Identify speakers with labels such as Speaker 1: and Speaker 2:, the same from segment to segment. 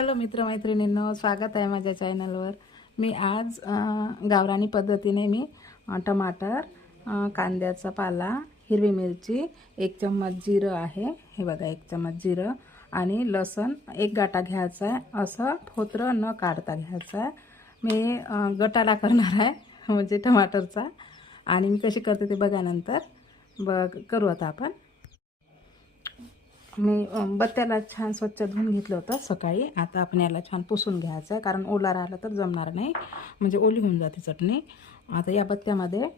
Speaker 1: Hello मित्रमैत्रिणींनो स्वागत आहे माझ्या चॅनलवर. मी आज गावरानी पद्धतीने मी टमाटर कांद्याचा पाला हिरवी मिरची एक चम्मच जिरं आहे. हे बघा एक चम्मच जिरं आणि लसण एक गाटा घ्यायचा आहे. असं फोत्र न काढता घ्यायचं आहे. मी गटाला करणार आहे म्हणजे टमाटरचा. आणि मी कशी करते ते बघा नंतर बघ करू आता आपण. मी बत्त्याला छान स्वच्छ धुवून घेतलं होतं सकाळी. आता आपण याला छान पुसून घ्यायचं आहे कारण ओला राहिला तर जमणार नाही. म्हणजे ओली होऊन जाते चटणी. आता या बत्त्यामध्ये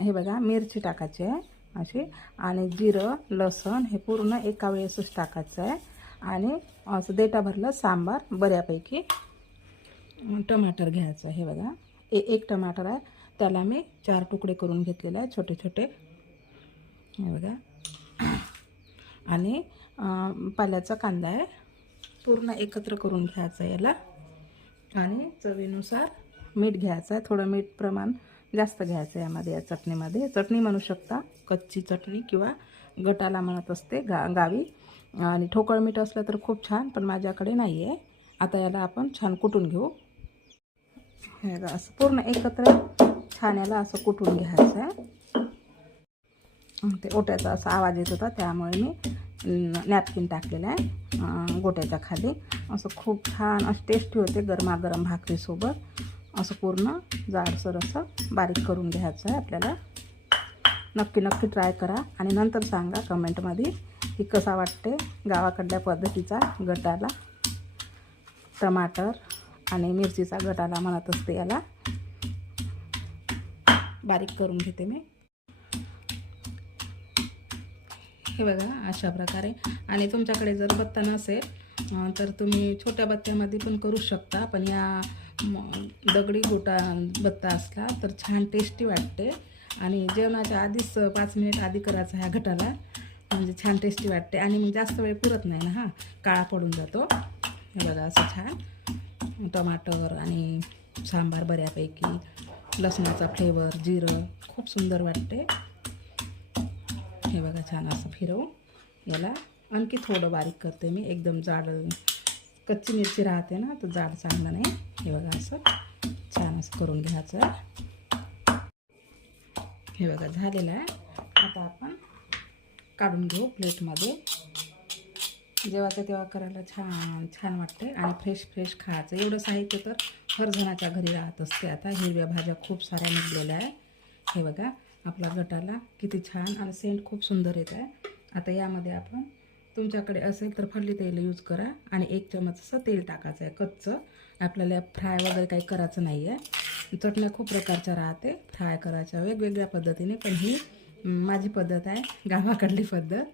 Speaker 1: हे बघा मिरची टाकायची आहे अशी आणि जिरं लसण हे पूर्ण एका वेळेसच टाकायचं आहे. आणि असं देटा भरलं सांबार बऱ्यापैकी. टमाटर घ्यायचं हे बघा. ए एक टमाटर आहे. त्याला मी चार तुकडे करून घेतलेले आहे छोटे छोटे हे बघा. आणि पाल्याचा कांदा आहे. पूर्ण एकत्र करून घ्यायचा याला. आणि चवीनुसार मीठ घ्यायचं आहे. थोडं मीठ प्रमाण जास्त घ्यायचं आहे यामध्ये या चटणीमध्ये. चटणी म्हणू शकता कच्ची चटणी किंवा गटाला म्हणत असते गा गावी. आणि ठोकळ मीठ असलं तर खूप छान पण माझ्याकडे नाही आहे. आता याला आपण छान कुटून घेऊ. हे असं पूर्ण एकत्र छान याला असं कुटून घ्यायचं आहे. ते ओट्याचा असा आवाज येत होता त्यामुळे मी नॅपकिन टाकलेलं आहे गोट्याच्या खाली. असं खूप छान असं टेस्टी होते गरमागरम भाकरीसोबत असं पूर्ण जाडसर असं बारीक करून घ्यायचं आहे आपल्याला. नक्की नक्की ट्राय करा आणि नंतर सांगा कमेंटमध्ये की कसा वाटते गावाकडल्या पद्धतीचा गटाला. टमाटर आणि मिरचीचा गटाला म्हणत असते याला. बारीक करून घेते मी. हे बघा अशा प्रकारे. आणि तुमच्याकडे जर बत्ता नसेल तर तुम्ही छोट्या बत्त्यामध्ये पण करू शकता. पण या दगडी गोटा बत्ता असला तर छान टेस्टी वाटते. आणि जेवणाच्या आधीच पाच मिनिट आधी करायचा ह्या घटाला. म्हणजे छान टेस्टी वाटते. आणि मग जास्त वेळ पुरत नाही ना हा? काळा पडून जातो. हे बघा असं छान. टमाटर आणि सांबार बऱ्यापैकी लसणाचा फ्लेवर जिरं खूप सुंदर वाटते. हे बघा छान असं फिरवू. याला आणखी थोडं बारीक करते मी. एकदम जाड कच्ची मिरची राहते ना तर जाड चांगलं नाही. हे बघा असं छान असं करून घ्यायचं. हे बघा झालेलं आहे. आता आपण काढून घेऊ प्लेटमध्ये. जेव्हाचं तेव्हा करायला छान छान वाटते आणि फ्रेश फ्रेश खायचं. एवढं साहित्य तर हर जणाच्या घरी राहत असते. आता हिरव्या भाज्या खूप साऱ्या निघलेल्या आहे. हे बघा आपला गटाला. किती छान आणि सेंट खूप सुंदर येत आहे आता यामध्ये आपण तुमच्याकडे असेल तर फडली तेल यूज करा आणि एक चमच असं तेल टाकायचं आहे कच्चं. आपल्याला फ्राय वगैरे काही करायचं नाही आहे चटण्या खूप प्रकारच्या राहते. फ्राय करायच्या वेगवेगळ्या पद्धतीने पण ही माझी पद्धत आहे गावाकडली पद्धत.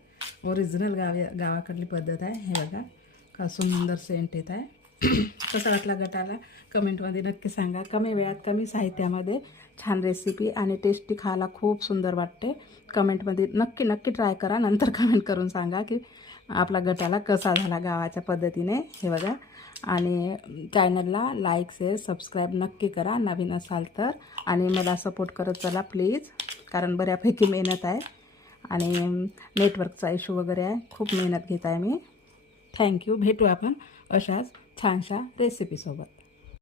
Speaker 1: ओरिजिनल गावे गावाकडली पद्धत आहे. हे बघा का सुंदर सेंट येत आहे. कसा वाटला गटाला? कमेंटमध्ये नक्की सांगा. कमी वेळात कमी साहित्यामध्ये छान रेसिपी आणि टेस्टी खायला खूप सुंदर वाटते. कमेंटमध्ये नक्की नक्की ट्राय करा. नंतर कमेंट करून सांगा की आपला गटाला कसा झाला गावाच्या पद्धतीने. हे बघा. आणि चॅनलला लाईक शेअर सबस्क्राईब नक्की करा. नवीन असाल तर. आणि मला सपोर्ट करत चला प्लीज कारण बऱ्यापैकी मेहनत आहे. आणि नेटवर्कचा इशू वगैरे आहे. खूप मेहनत घेत आहे मी. थँक्यू भेटू आपण अशाच छानशा रेसिपीसोबत